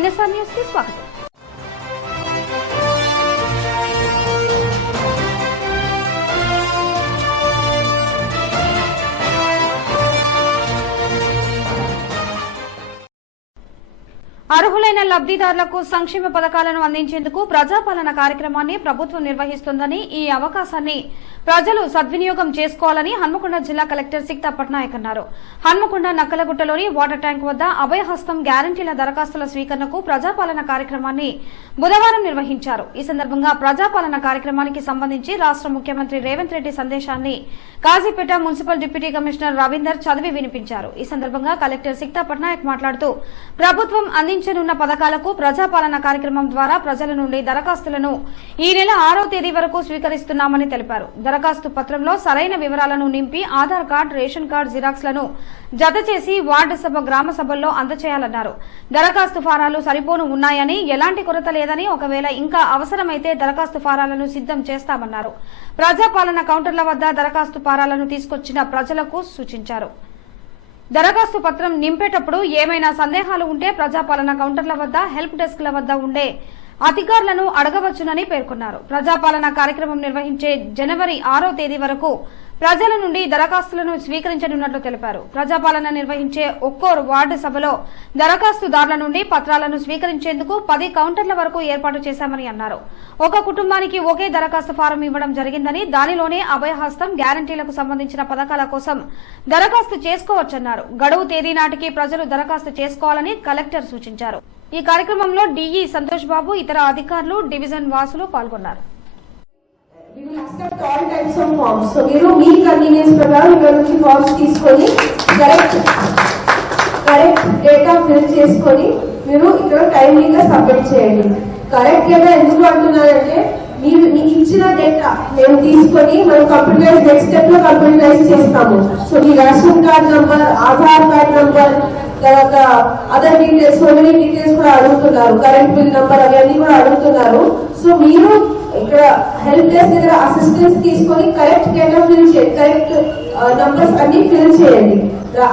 NSR news కి స్వాగతం. అర్హులైన లబ్ధిదారులకు సంక్షేమ పథకాలను అందించేందుకు ప్రజాపాలన కార్యక్రమాన్ని ప్రభుత్వం నిర్వహిస్తుందని, ఈ అవకాశాన్ని ప్రజలు సద్వినియోగం చేసుకోవాలని హన్మకొండ జిల్లా కలెక్టర్ సిక్తా పట్నాయక్ అన్నారు. హన్మకొండ నక్కలగుట్టలోని వాటర్ ట్యాంక్ వద్ద అభయహస్తం గ్యారంటీల దరఖాస్తుల స్వీకరణకు ప్రజాపాలన కార్యక్రమాన్ని బుధవారం నిర్వహించారు. ఈ సందర్భంగా ప్రజాపాలన కార్యక్రమానికి సంబంధించి రాష్ట్ర ముఖ్యమంత్రి రేవంత్ రెడ్డి సందేశాన్ని Kazipet municipal deputy commissioner Ravinder చదివి వినిపించారు. ఈ సందర్భంగా కలెక్టర్ సిక్తా పట్నాయక్ మాట్లాడుతూ ప్రభుత్వం అందించనున్న పథకాలకు ప్రజాపాలన కార్యక్రమం ద్వారా ప్రజల నుండి దరఖాస్తులను ఈ నెల 6వ తేదీ వరకు స్వీకరిస్తున్నామని తెలిపారు. దరఖాస్తు పత్రంలో సరైన వివరాలను నింపి ఆధార్ కార్డు, రేషన్ కార్డు జిరాక్స్లను జత చేసి వార్డు సభ, గ్రామ సభల్లో అందజేయాలన్నారు. దరఖాస్తు ఫారాలు సరిపోను ఉన్నాయని, ఎలాంటి కొరత లేదని, ఒకవేళ ఇంకా అవసరమైతే దరఖాస్తు ఫారాలను సిద్ధం చేస్తామన్నారు. ప్రజాపాలన కౌంటర్ల వద్ద దరఖాస్తు ఫారాలను తీసుకొచ్చిన ప్రజలకు సూచించారు. దరఖాస్తు పత్రం నింపేటప్పుడు ఏమైనా సందేహాలు ఉంటే ప్రజాపాలన కౌంటర్ల వద్ద, హెల్ప్ డెస్క్ల వద్ద ఉండే అధికారులను అడగవచ్చునని పేర్కొన్నారు. ప్రజాపాలన కార్యక్రమం నిర్వహించే జనవరి 6వ తేదీ వరకు ప్రజల నుండి దరఖాస్తులను స్వీకరించనున్నట్లు తెలిపారు. ప్రజాపాలన నిర్వహించే ఒక్కో వార్డు సభలో దరఖాస్తుదారుల నుండి పత్రాలను స్వీకరించేందుకు 10 కౌంటర్ల వరకు ఏర్పాటు చేశామని అన్నారు. ఒక కుటుంబానికి ఒకే దరఖాస్తు ఫారం ఇవ్వడం జరిగిందని, దానిలోనే అభయహస్తం గ్యారంటీలకు సంబంధించిన పథకాల కోసం దరఖాస్తు చేసుకోవచ్చన్నారు. గడువు తేదీ నాటికి ప్రజలు దరఖాస్తు చేసుకోవాలని కలెక్టర్ సూచించారు. ఈ కార్యక్రమంలో డిఈ సంతోష్ బాబు, ఇతర అధికారులు, డివిజన్ వాసులు పాల్గొన్నారు. We will accept all types of forms. So, me convenience ప్రకారం మీరు ఫార్మ్స్ తీసుకొని కరెక్ట్ డేటా ఫిల్ చేసుకొని మీరు ఇక్కడ టైమ్లీగా సబ్మిట్ చేయండి. కరెక్ట్ డేటా ఎందుకు అంటున్నారంటే మీకు ఇచ్చిన డేటా మేము తీసుకొని మనం కంప్యూటరైజ్ నెక్స్ట్ స్టెప్ లో కంప్యూటరైజ్ చేస్తాము. సో మీ ration card number, Aadhaar card number, తర్వాత other details, so many details కూడా అడుగుతున్నారు. కరెంట్ బిల్ నంబర్ అవన్నీ కూడా అడుగుతున్నారు. సో మీరు ఇక్కడ హెల్ప్ డెస్క్ దగ్గర అసిస్టెన్స్ తీసుకొని కరెక్ట్ డేటా ఫిల్ చేయండి, కరెక్ట్ నంబర్స్ అన్ని ఫిల్ చేయండి.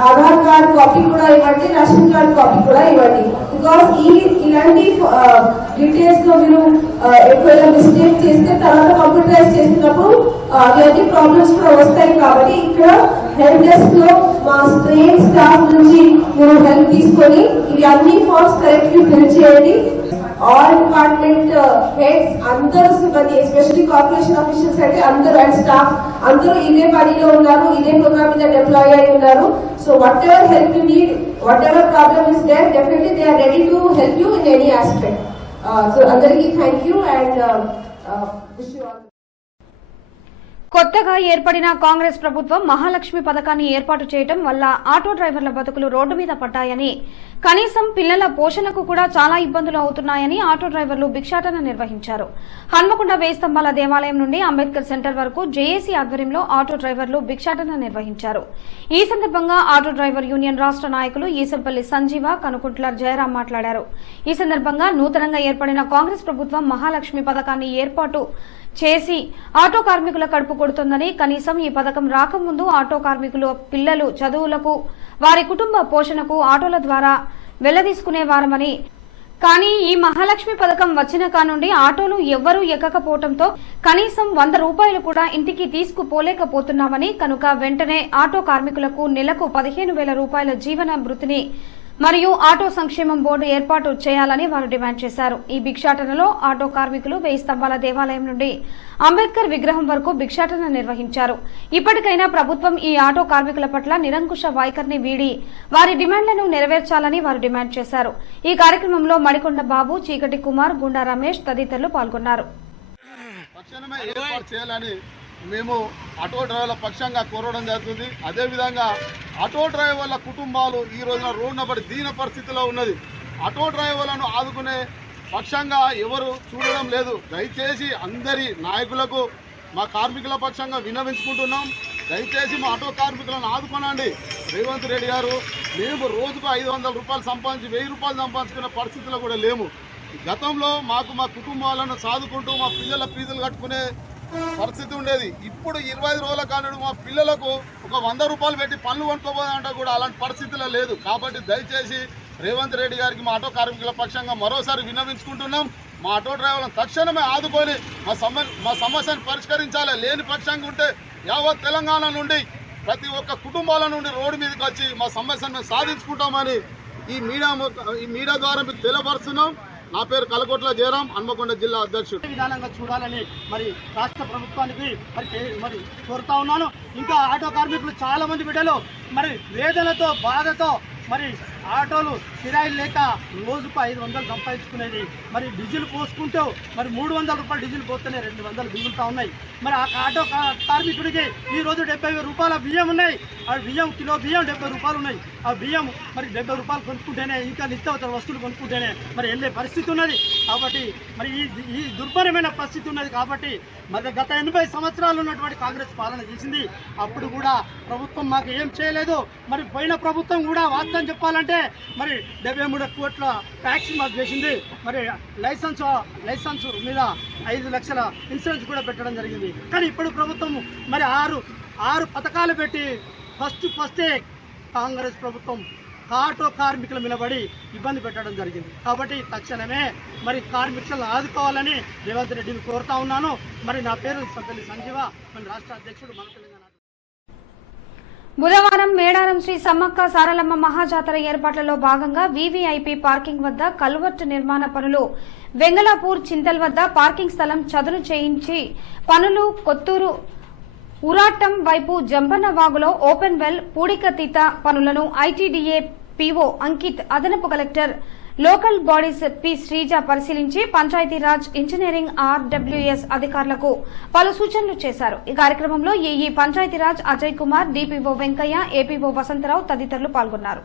ఆధార్ కార్డ్ కాపీ కూడా ఇవ్వండి, రేషన్ కార్డ్ కాపీ కూడా ఇవ్వండి. బికాస్ ఇలాంటి డీటెయిల్స్ లో మీరు ఎక్కువగా మిస్టేక్ చేస్తే తర్వాత కంప్యూటరైజ్ చేసినప్పుడు ఇవన్నీ ప్రాబ్లమ్స్ కూడా వస్తాయి. కాబట్టి ఇక్కడ హెల్ప్ డెస్క్ లో మా ట్రైన్ స్టాఫ్ నుంచి మీరు హెల్ప్ తీసుకొని ఇవి అన్ని ఫార్మ్స్ కరెక్ట్లీ ఫిల్ చేయండి. ఆల్ డిపార్ట్మెంట్ హెడ్స్ అందరూ సిబ్బంది, ఎస్పెషల్లీ కార్పొరేషన్ ఆఫీషియల్స్ అయితే అందరూ అండ్ స్టాఫ్ అందరూ ఇదే పనిలో ఉన్నారు, ఇదే ప్రోగ్రామ్ మీద డిప్లాయ్ అయి ఉన్నారు. So whatever help you need, whatever problem is there, definitely they are ready to help you in any aspect. So అందరికీ thank you and wish you all. కొత్తగా ఏర్పడిన కాంగ్రెస్ ప్రభుత్వం మహాలక్ష్మి పథకాన్ని ఏర్పాటు చేయడం వల్ల ఆటో డ్రైవర్ల బతుకులు రోడ్డు మీద పడ్డాయని, కనీసం పిల్లల పోషణకు కూడా చాలా ఇబ్బందులు అవుతున్నాయని ఆటో డ్రైవర్లు భిక్షాటన నిర్వహించారు. హన్మకొండ వేయి స్తంభాల దేవాలయం నుండి అంబేద్కర్ సెంటర్ వరకు జేఏసీ ఆధ్వర్యంలో ఆటో డ్రైవర్లు భిక్షాటన నిర్వహించారు. ఈ సందర్భంగా ఆటో డ్రైవర్ యూనియన్ రాష్ట్ర నాయకులు ఈసంపల్లి సంజీవ, కనుకుంట్ల జయరాం మాట్లాడారు. ఈ సందర్భంగా నూతనంగా ఏర్పడిన కాంగ్రెస్ ప్రభుత్వం మహాలక్ష్మి పథకాన్ని ఏర్పాటు చేసి ఆటో కార్మికుల కడుపు కొడుతుందని, కనీసం ఈ పథకం రాకముందు ఆటో కార్మికులు పిల్లలు చదువులకు, వారి కుటుంబ పోషణకు ఆటోల ద్వారా వెళ్లదీసుకునేవారమని, కానీ ఈ మహాలక్ష్మి పథకం వచ్చిన కానుండి ఆటోలు ఎవ్వరూ ఎక్కకపోవడంతో కనీసం 100 రూపాయలు కూడా ఇంటికి తీసుకుపోలేకపోతున్నామని, కనుక వెంటనే ఆటో కార్మికులకు నెలకు 15,000 రూపాయల జీవన భృతిని మరియు ఆటో సంక్షేమం బోర్డు ఏర్పాటు చేయాలని వారు డిమాండ్ చేశారు. ఈ భిక్షాటనలో ఆటో కార్మికులు వేయి స్తంభాల దేవాలయం నుండి అంబేద్కర్ విగ్రహం వరకు భిక్షాటన నిర్వహించారు. ఇప్పటికైనా ప్రభుత్వం ఈ ఆటో కార్మికుల పట్ల నిరంకుశ వైఖరిని వీడి వారి డిమాండ్లను నెరవేర్చాలని వారు డిమాండ్ చేశారు. ఈ కార్యక్రమంలో మడికొండ బాబు, చీకటి కుమార్, గుండా రమేష్ తదితరులు పాల్గొన్నారు. మేము ఆటో డ్రైవర్ల పక్షంగా కోరడం జరుగుతుంది. అదేవిధంగా ఆటో డ్రైవర్ల కుటుంబాలు ఈ రోజున రోడ్డున పడి దీన పరిస్థితిలో ఉన్నది. ఆటో డ్రైవర్లను ఆదుకునే పక్షంగా ఎవరు చూడడం లేదు. దయచేసి అందరి నాయకులకు మా కార్మికుల పక్షంగా విన్నవించుకుంటున్నాం. దయచేసి మా ఆటో కార్మికులను ఆదుకోనండి. రేవంత్ రెడ్డి గారు, మేము రోజుకు 500 రూపాయలు సంపాదించి 1000 రూపాయలు సంపాదించుకునే పరిస్థితిలో కూడా లేము. గతంలో మా కుటుంబాలను సాదుకుంటూ మా పిల్లల ఫీజులు కట్టుకునే పరిస్థితి ఉండేది. ఇప్పుడు 25 రోజుల కానుడు మా పిల్లలకు ఒక 100 రూపాయలు పెట్టి పనులు కొనుక్కోబోదంటే కూడా అలాంటి పరిస్థితిలో లేదు. కాబట్టి దయచేసి రేవంత్ రెడ్డి గారికి మా ఆటో కార్మికుల పక్షంగా మరోసారి విన్నవించుకుంటున్నాం. మా ఆటో డ్రైవర్లను తక్షణమే ఆదుకొని మా సమస్యను పరిష్కరించాలి. లేని పక్షంగా ఉంటే యావత్ తెలంగాణ నుండి ప్రతి ఒక్క కుటుంబాల నుండి రోడ్డు మీదకి వచ్చి మా సమస్యను సాధించుకుంటామని ఈ మీడియా ద్వారా మీకు తెలియపరుస్తున్నాం. నా పేరు కలకోట్ల జయరాం, హన్మకొండ జిల్లా అధ్యక్షుడు. విధానంగా చూడాలని మరి రాష్ట్ర ప్రభుత్వానికి మరి కోరుతా ఉన్నాను. ఇంకా ఆటో కార్మికులు చాలా మంది బిడ్డలు మరి వేదనతో బాధతో మరి ఆటోలు కిరాయిలు లేక రోజుకు 500 సంపాదించుకునేది. మరి డీజిల్ పోసుకుంటూ మరి 300 రూపాయలు డీజిల్ పోస్తేనే 200 మిగులుతా ఉన్నాయి. మరి ఆ ఆటో కార్మికుడికి ఈ రోజు 70 రూపాయల బియ్యం ఉన్నాయి. ఆ బియ్యం కిలో బియ్యం 70 రూపాయలు ఉన్నాయి. ఆ బియ్యం మరి 70 రూపాయలు కొనుక్కుంటేనే ఇంకా నిత్యావసర వస్తువులు కొనుక్కుంటేనే మరి వెళ్ళే పరిస్థితి ఉన్నది. కాబట్టి మరి ఈ దుర్భరమైన పరిస్థితి ఉన్నది. కాబట్టి మరి గత 80 సంవత్సరాలు ఉన్నటువంటి కాంగ్రెస్ పాలన చేసింది. అప్పుడు కూడా ప్రభుత్వం మాకు ఏం చేయలేదు. మరి పోయిన ప్రభుత్వం కూడా వాస్తవం చెప్పాలంటే మరి 73 కోట్ల ట్యాక్స్ మాకు చేసింది. మరి లైసెన్స్ మీద 5 లక్షల ఇన్సూరెన్స్ కూడా పెట్టడం జరిగింది. కానీ ఇప్పుడు ప్రభుత్వం మరి ఆరు పథకాలు పెట్టి ఫస్టే కాంగ్రెస్ ప్రభుత్వం ఆటో కార్మికులు నిలబడి ఇబ్బంది పెట్టడం జరిగింది. కాబట్టి తక్షణమే మరి కార్మికులను ఆదుకోవాలని రేవంత్ రెడ్డిని కోరుతా ఉన్నాను. మరి నా పేరు సంతలి సంజీవ, మన రాష్ట్ర అధ్యక్షుడు, మన తెలంగాణ. బుధవారం మేడారం శ్రీ సమ్మక్క సారలమ్మ మహాజాతర ఏర్పాట్లలో భాగంగా వీవీఐపీ పార్కింగ్ వద్ద కల్వర్టు నిర్మాణ పనులు, వెంగళాపూర్ చింతల్ వద్ద పార్కింగ్ స్థలం చదును చేయించి పనులు, కొత్తూరు ఉరాట్టం వైపు జంపన్న వాగులో ఓపెన్ వెల్ పూడికతీత పనులను ఐటీడీఏ పీఓ అంకిత్, అదనపు collector local bodies P Sreeja పరిశీలించి పంచాయతీరాజ్, ఇంజనీరింగ్, ఆర్డబ్ల్యూఎస్ అధికారులకు పలు సూచనలు చేశారు. ఈ కార్యక్రమంలో AE Panchayati Raj Ajay Kumar, DPO Venkaiah, APO Vasantrao తదితరులు పాల్గొన్నారు.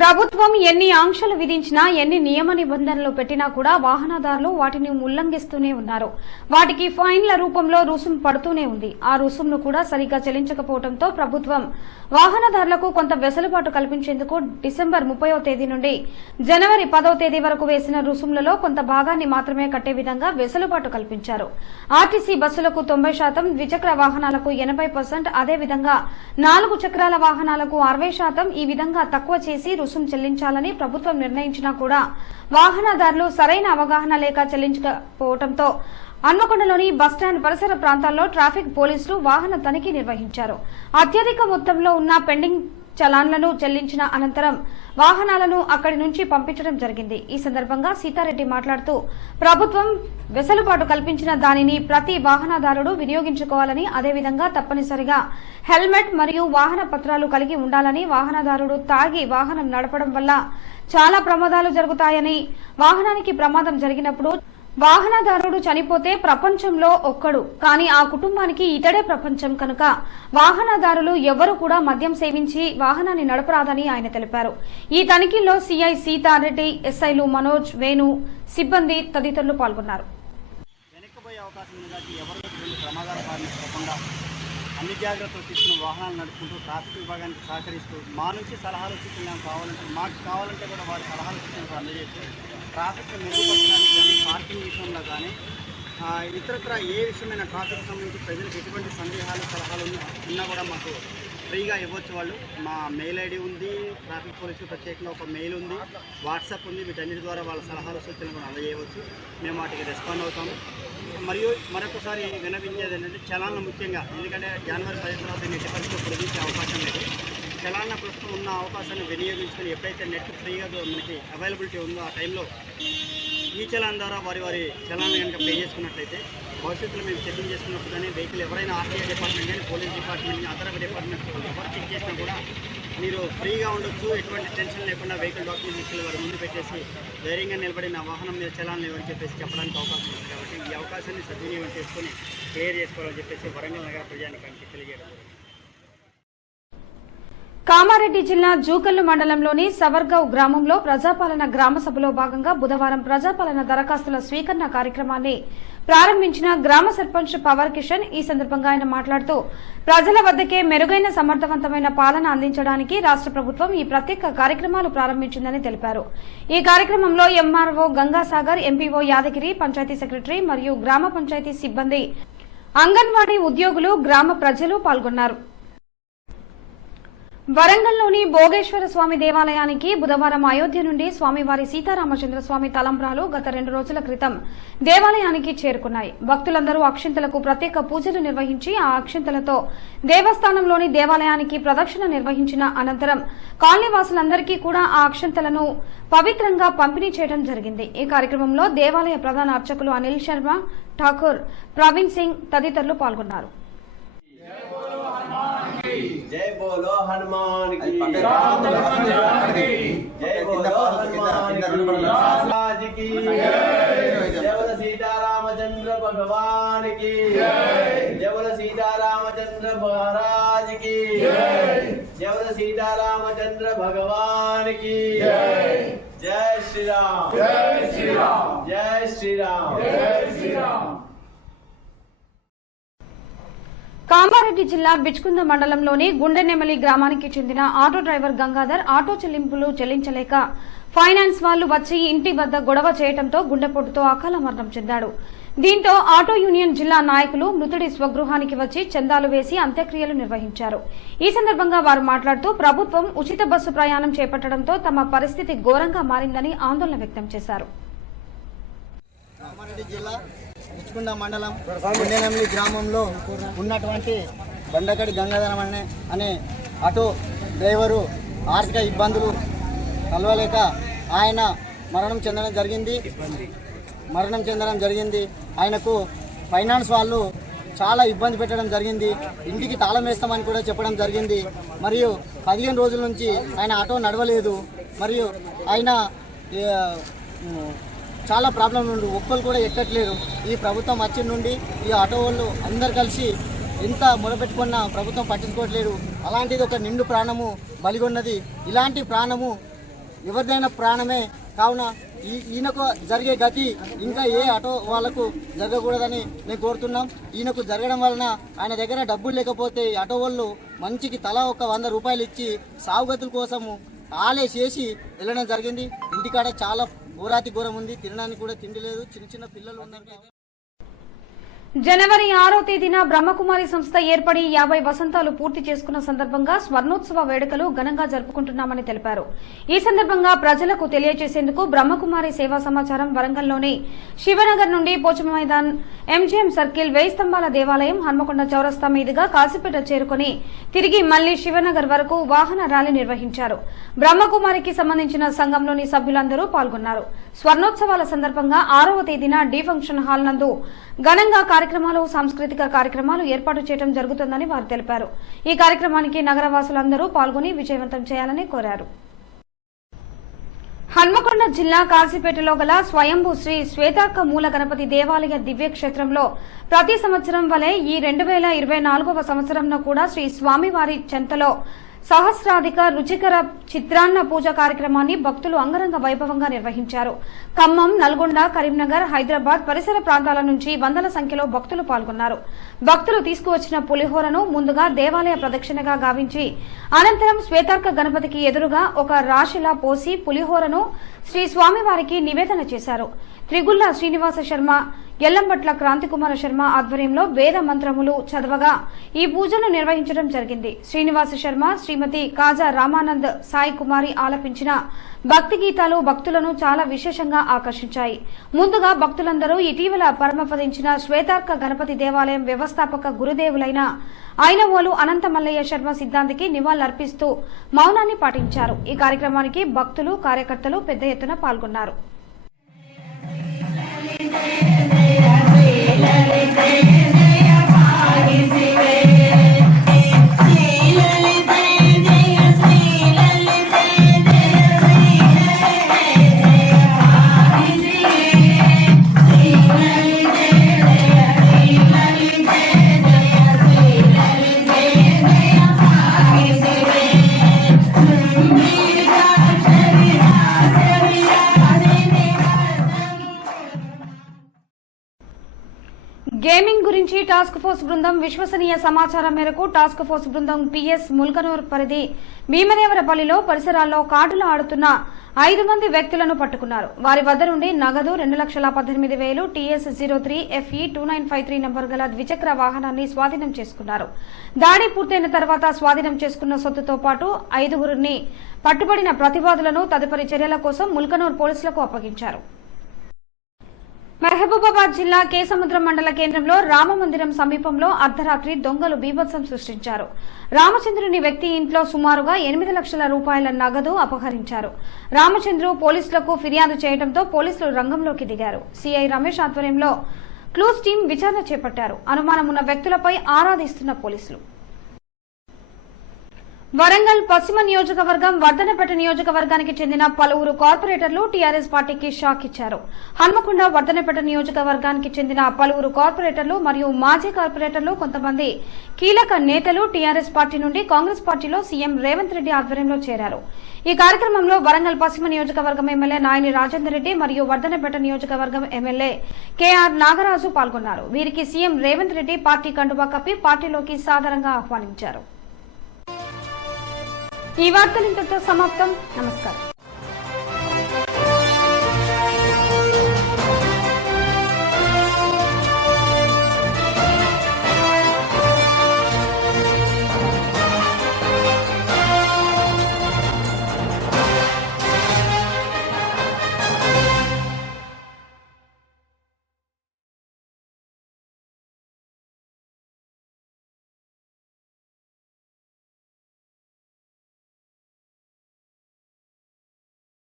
ప్రభుత్వం ఎన్ని ఆంక్షలు విధించినా, ఎన్ని నియమ నిబంధనలు పెట్టినా కూడా వాహనదారులు వాటిని ఉల్లంఘిస్తూనే ఉన్నారు. వాటికి ఫైన్ల రూపంలో రుసుం పడుతూనే ఉంది. ఆ రుసుంను కూడా సరిగ్గా చెల్లించకపోవడంతో ప్రభుత్వం వాహనదారులకు కొంత వెసులుబాటు కల్పించేందుకు డిసెంబర్ 30వ తేదీ నుండి జనవరి 10వ తేదీ వరకు వేసిన రుసుంలలో కొంత భాగాన్ని మాత్రమే కట్టే విధంగా వెసులుబాటు కల్పించారు. ఆర్టీసీ బస్సులకు 90%, ద్విచక్ర వాహనాలకు 80%, అదేవిధంగా 4 చక్రాల వాహనాలకు 60% ఈ విధంగా తక్కువ చేసి రుసుం చెల్లించాలని ప్రభుత్వం నిర్ణయించినా కూడా వాహనదారులు సరైన అవగాహన లేక చెల్లించకపోవడంతో హన్మకొండలోని బస్టాండ్ పరిసర ప్రాంతాల్లో ట్రాఫిక్ పోలీసులు వాహన తనిఖీ నిర్వహించారు. అత్యధిక మొత్తంలో ఉన్న పెండింగ్ చలాన్లను చెల్లించిన అనంతరం వాహనాలను అక్కడి నుంచి పంపించడం జరిగింది. ఈ సందర్భంగా సీతారెడ్డి మాట్లాడుతూ ప్రభుత్వం వెసులుబాటు కల్పించిన దానిని ప్రతి వాహనదారుడు వినియోగించుకోవాలని, అదేవిధంగా తప్పనిసరిగా హెల్మెట్ మరియు వాహన పత్రాలు కలిగి ఉండాలని, వాహనదారుడు తాగి వాహనం నడపడం వల్ల చాలా ప్రమాదాలు జరుగుతాయని, వాహనానికి ప్రమాదం జరిగినప్పుడు వాహనదారుడు చనిపోతే ప్రపంచంలో ఒక్కడు, కానీ ఆ కుటుంబానికి ఇతడే ప్రపంచం కనుక వాహనదారులు ఎవరు కూడా మద్యం సేవించి వాహనాన్ని నడపరాదని ఆయన తెలిపారు. ఈ తనిఖీల్లో సీఐ సీతారెడ్డి, ఎస్ఐలు మనోజ్, వేణు, సిబ్బంది తదితరులు పాల్గొన్నారు. అన్ని జాగ్రత్తలు తీసుకుని వాహనాలు నడుపుకుంటూ ట్రాఫిక్ విభాగానికి సహకరిస్తూ మా నుంచి సలహాలు సూచనలు కావాలంటే మాకు కావాలంటే కూడా వారి సలహాలు సూచనలు అందజేస్తూ ట్రాఫిక్ మెరుగుపరచడానికి కానీ, పార్కింగ్ విషయంలో కానీ, ఇతరత్ర ఏ విషయమైన ట్రాఫిక్ సంబంధించి ప్రజలకు ఎటువంటి సందేహాలు సలహాలు ఉన్నా కూడా మాకు ఫ్రీగా ఇవ్వచ్చు. వాళ్ళు మా మెయిల్ ఐడి ఉంది, ట్రాఫిక్ పోలీసులు ప్రత్యేకంగా ఒక మెయిల్ ఉంది, వాట్సాప్ ఉంది. వీటన్నిటి ద్వారా వాళ్ళ సలహాలు సూచనలు కూడా అందజేయవచ్చు. మేము వాటికి రెస్పాండ్ అవుతాము. మరియు మరొకసారి వినవించేది ఏంటంటే చలాన్లు ముఖ్యంగా, ఎందుకంటే జనవరి 10 తర్వాత నెట్ పరిస్థితులు పొడిగించే అవకాశం లేదు. చలాన్ల ప్రస్తుతం ఉన్న అవకాశాన్ని వినియోగించుకొని ఎప్పుడైతే నెట్ ఫ్రీగా మనకి అవైలబిలిటీ ఉందో ఆ టైంలో ఈ చలాన్ ద్వారా వారి చలాన్లు కనుక పే చేసుకున్నట్లయితే భవిష్యత్తులో మేము చెకింగ్ చేసుకున్నప్పుడు కానీ వెహికల్ ఎవరైనా ఆర్టీఐ డిపార్ట్మెంట్ కానీ, పోలీస్ డిపార్ట్మెంట్ కానీ, అదర్ డిపార్ట్మెంట్ ఎవరు చెక్ చేసినా కూడా మీరు ఫ్రీగా ఉండొచ్చు. ఎటువంటి టెన్షన్ లేకుండా వెహికల్ డాక్యుమెంట్ తీసుకెళ్ళి వారి ముందు పెట్టేసి ధైర్యంగా నిలబడి నా వాహనం మీద చలాన్లు ఇవ్వని చెప్పేసి చెప్పడానికి అవకాశం ఉంది. కాబట్టి ఈ అవకాశాన్ని సద్వినియోగం చేసుకొని క్లియర్ చేసుకోవాలని చెప్పేసి వరంగల్ నగర ప్రజానికానికి తెలియజేయడం. కామారెడ్డి జిల్లా జూకల్లు మండలంలోని సవర్గవ్ గ్రామంలో ప్రజాపాలన గ్రామ సభలో భాగంగా బుధవారం ప్రజాపాలన దరఖాస్తుల స్వీకరణ కార్యక్రమాన్ని ప్రారంభించిన గ్రామ సర్పంచ్ పవర్ కిషన్. ఈ సందర్భంగా ఆయన మాట్లాడుతూ ప్రజల వద్దకే మెరుగైన సమర్థవంతమైన పాలన అందించడానికి రాష్ట్ర ప్రభుత్వం ఈ ప్రత్యేక కార్యక్రమాలు ప్రారంభించిందని తెలిపారు. ఈ కార్యక్రమంలో MRO Gangasagar, MPO Yadagiri, panchayat secretary మరియు గ్రామ పంచాయతీ సిబ్బంది, అంగన్వాడీ ఉద్యోగులు, గ్రామ ప్రజలు పాల్గొన్నారు. వరంగల్లోని భోగేశ్వర స్వామి దేవాలయానికి బుధవారం అయోధ్య నుండి స్వామివారి సీతారామచంద్ర స్వామి తలంబ్రాలు గత 2 రోజుల క్రితం దేవాలయానికి చేరుకున్నాయి. భక్తులందరూ అక్షింతలకు ప్రత్యేక పూజలు నిర్వహించి ఆ అక్షింతలతో దేవస్థానంలోని దేవాలయానికి ప్రదక్షిణ నిర్వహించిన అనంతరం కాలనీవాసులందరికీ కూడా ఆ అక్షింతలను పవిత్రంగా పంపిణీ చేయడం జరిగింది. ఈ కార్యక్రమంలో దేవాలయ ప్రధాన అర్చకులు అనిల్ శర్మ, ఠాకూర్, ప్రవీణ్ సింగ్ తదితరులు పాల్గొన్నారు. जय बोलो हनुमान की जय बोलो हनुमान की जय बोलो सीतारामचंद्र भगवान की जय बोलो सीतारामचंद्र महाराज की जय बोलो सीतारामचंद्र भगवान की जय श्री राम जय श्री राम जय श्री राम जय श्री राम. కామారెడ్డి జిల్లా బిచ్కుంద మండలంలోని గుండెనెమలి గ్రామానికి చెందిన ఆటో డ్రైవర్ గంగాధర్ ఆటో చెల్లింపులు చెల్లించలేక ఫైనాన్స్ వాళ్లు వచ్చి ఇంటి వద్ద గొడవ చేయడంతో గుండెపోటుతో అకాల మరణం చెందాడు. దీంతో ఆటో యూనియన్ జిల్లా నాయకులు మృతుడి స్వగృహానికి వచ్చి చందాలు వేసి అంత్యక్రియలు నిర్వహించారు. ఈ సందర్భంగా వారు మాట్లాడుతూ ప్రభుత్వం ఉచిత బస్సు ప్రయాణం చేపట్టడంతో తమ పరిస్థితి ఘోరంగా మారిందని ఆందోళన వ్యక్తం చేశారు. కామారెడ్డి జిల్లా బిచ్కుంద మండలం గుండెనెమలి గ్రామంలో ఉన్నటువంటి బండకడి గంగాధరం అనే ఆటో డ్రైవరు ఆర్థిక ఇబ్బందులు కలవలేక ఆయన మరణం చెందడం జరిగింది. ఆయనకు ఫైనాన్స్ వాళ్ళు చాలా ఇబ్బంది పెట్టడం జరిగింది. ఇంటికి తాళం వేస్తామని కూడా చెప్పడం జరిగింది. మరియు 15 రోజుల నుంచి ఆయన ఆటో నడవలేదు. మరియు ఆయన చాలా ప్రాబ్లం నుండి ఒక్కరు కూడా ఎక్కట్లేరు. ఈ ప్రభుత్వం వచ్చిన నుండి ఈ ఆటో వాళ్ళు అందరు కలిసి ఎంత మొదలుపెట్టుకున్నా ప్రభుత్వం పట్టించుకోవట్లేదు. అలాంటిది ఒక నిండు ప్రాణము బలిగొన్నది. ఇలాంటి ప్రాణము ఎవరిదైనా ప్రాణమే. కావున ఈయనకు జరిగే గతి ఇంకా ఏ ఆటో వాళ్ళకు జరగకూడదని మేము కోరుతున్నాం. ఈయనకు జరగడం వలన ఆయన దగ్గర డబ్బులు లేకపోతే ఆటో వాళ్ళు మంచికి తలా ఒక 100 రూపాయలు ఇచ్చి సాగుగతుల కోసము ఆలే చేసి వెళ్ళడం జరిగింది. ఇంటికాడ చాలా ఘోరాతి ఘోరం ఉంది. తినడానికి కూడా తిండి లేదు. చిన్న పిల్లలు ఉన్నారు. జనవరి 6వ తేదీన బ్రహ్మకుమారి సంస్థ ఏర్పడి 50 వసంతాలు పూర్తి చేసుకున్న సందర్భంగా స్వర్ణోత్సవ వేడుకలు ఘనంగా జరుపుకుంటున్నామని తెలిపారు. ఈ సందర్భంగా ప్రజలకు తెలియజేసేందుకు బ్రహ్మకుమారి సేవా సమాచారం వరంగల్లోని శివనగర్ నుండి పోచమ మైదాన్, ఎంజీఎం సర్కిల్, 1000 స్తంభాల దేవాలయం, హన్మకొండ చౌరస్తా మీదుగా కాశీపేట చేరుకుని తిరిగి మళ్లీ శివనగర్ వరకు వాహన ర్యాలీ నిర్వహించారు. బ్రహ్మకుమారికి సంబంధించిన సంఘంలోని సభ్యులందరూ పాల్గొన్నారు. స్వర్ణోత్సవాల సందర్భంగా 6వ తేదీన డి ఫంక్షన్ హాల్ నందు ఘనంగా కార్యక్రమాలు, సాంస్కృతిక కార్యక్రమాలు ఏర్పాటు చేయడం జరుగుతుందని వారు తెలిపారు. ఈ కార్యక్రమానికి నగరవాసులందరూ పాల్గొని విజయవంతం చేయాలని కోరారు. హన్మకొండ జిల్లా కాశీపేటలో గల స్వయంభూ శ్రీ శ్వేతార్క మూల గణపతి దేవాలయ దివ్యక్షేత్రంలో ప్రతి సంవత్సరం వలె ఈ 2024వ సంవత్సరంలో కూడా శ్రీ స్వామివారి చెంతలో సహస్రాధిక రుచికర చిత్రాన్న పూజ కార్యక్రమాన్ని భక్తులు అంగరంగ వైభవంగా నిర్వహించారు. ఖమ్మం, నల్గొండ, కరీంనగర్, హైదరాబాద్ పరిసర ప్రాంతాల నుంచి వందల సంఖ్యలో భక్తులు పాల్గొన్నారు. భక్తులు తీసుకువచ్చిన పులిహోరను ముందుగా దేవాలయ ప్రదక్షిణగా గావించి అనంతరం శ్వేతార్క గణపతికి ఎదురుగా ఒక రాశిలా పోసి పులిహోరను శ్రీ స్వామివారికి నివేదన చేశారు. త్రిగుళ్ల శ్రీనివాస శర్మ, ఎల్లంబట్ల క్రాంతికుమార శర్మ ఆధ్వర్యంలో వేద మంత్రములు చదవగా ఈ పూజను నిర్వహించడం జరిగింది. శ్రీనివాస శర్మ, శ్రీమతి కాజా రామానంద్ సాయి కుమారి ఆలపించిన భక్తి గీతాలు భక్తులను చాలా విశేషంగా ఆకర్షించాయి. ముందుగా భక్తులందరూ ఇటీవల పరమపదించిన శ్వేతార్క గణపతి దేవాలయం వ్యవస్థాపక గురుదేవులైన ఐనవోలు అనంత మల్లయ్య శర్మ సిద్ధాంతికి నివాళులర్పిస్తూ మౌనాన్ని పాటించారు. ఈ కార్యక్రమానికి భక్తులు, కార్యకర్తలు పెద్ద ఎత్తున పాల్గొన్నారు. గేమింగ్ గురించి టాస్క్ ఫోర్స్ బృందం విశ్వసనీయ సమాచారం మేరకు టాస్క్ ఫోర్స్ బృందం పిఎస్ ముల్కనూర్ పరిధి భీమదేవరపల్లిలో పరిసరాల్లో కార్డులు ఆడుతున్న 5 మంది వ్యక్తులను పట్టుకున్నారు. వారి వద్ద నుండి నగదు 2,18,000 TS03 FE 2953 నంబర్ గల ద్విచక్ర వాహనాన్ని స్వాధీనం చేసుకున్నారు. దాడి పూర్తయిన తర్వాత స్వాధీనం చేసుకున్న సొత్తుతో పాటు 5గురిని పట్టుబడిన ప్రతివాదులను తదుపరి చర్యల కోసం ముల్కనూర్ పోలీసులకు అప్పగించారు. మహబూబాబాద్ జిల్లా కేసముద్రం మండల కేంద్రంలో రామమందిరం సమీపంలో అర్ధరాత్రి దొంగలు బీభత్సం సృష్టించారు. రామచంద్రుని వ్యక్తి ఇంట్లో సుమారుగా 8 లక్షల రూపాయల నగదు అపహరించారు. రామచంద్రు పోలీసులకు ఫిర్యాదు చేయడంతో పోలీసులు రంగంలోకి దిగారు. సిఐ రమేష్ ఆధ్వర్యంలో క్లూస్ టీం విచారణ చేపట్టారు. అనుమానమున్న వ్యక్తులపై ఆరా తీస్తున్న పోలీసులు. వరంగల్ పశ్చిమ నియోజకవర్గం వర్ధనపేట నియోజకవర్గానికి చెందిన పలువురు కార్పొరేటర్లు టీఆర్ఎస్ పార్టీకి షాక్ ఇచ్చారు. హన్మకొండ వర్ధనపేట నియోజకవర్గానికి చెందిన పలువురు కార్పొరేటర్లు మరియు మాజీ కార్పొరేటర్లు కొంతమంది కీలక నేతలు టీఆర్ఎస్ పార్టీ నుండి కాంగ్రెస్ పార్టీలో సీఎం రేవంత్ రెడ్డి ఆధ్వర్యంలో చేరారు. ఈ కార్యక్రమంలో వరంగల్ పశ్చిమ నియోజకవర్గం ఎమ్మెల్యే నాయని రాజేందర్ రెడ్డి మరియు వర్ధనపేట నియోజకవర్గం ఎమ్మెల్యే కేఆర్ నాగరాజు పాల్గొన్నారు. వీరికి సీఎం రేవంత్ రెడ్డి పార్టీ కండువా కప్పి పార్టీలోకి సాదరంగా ఆహ్వానించారు. ఈ వార్తలు ఇంతటితో సమాప్తం. నమస్కారం.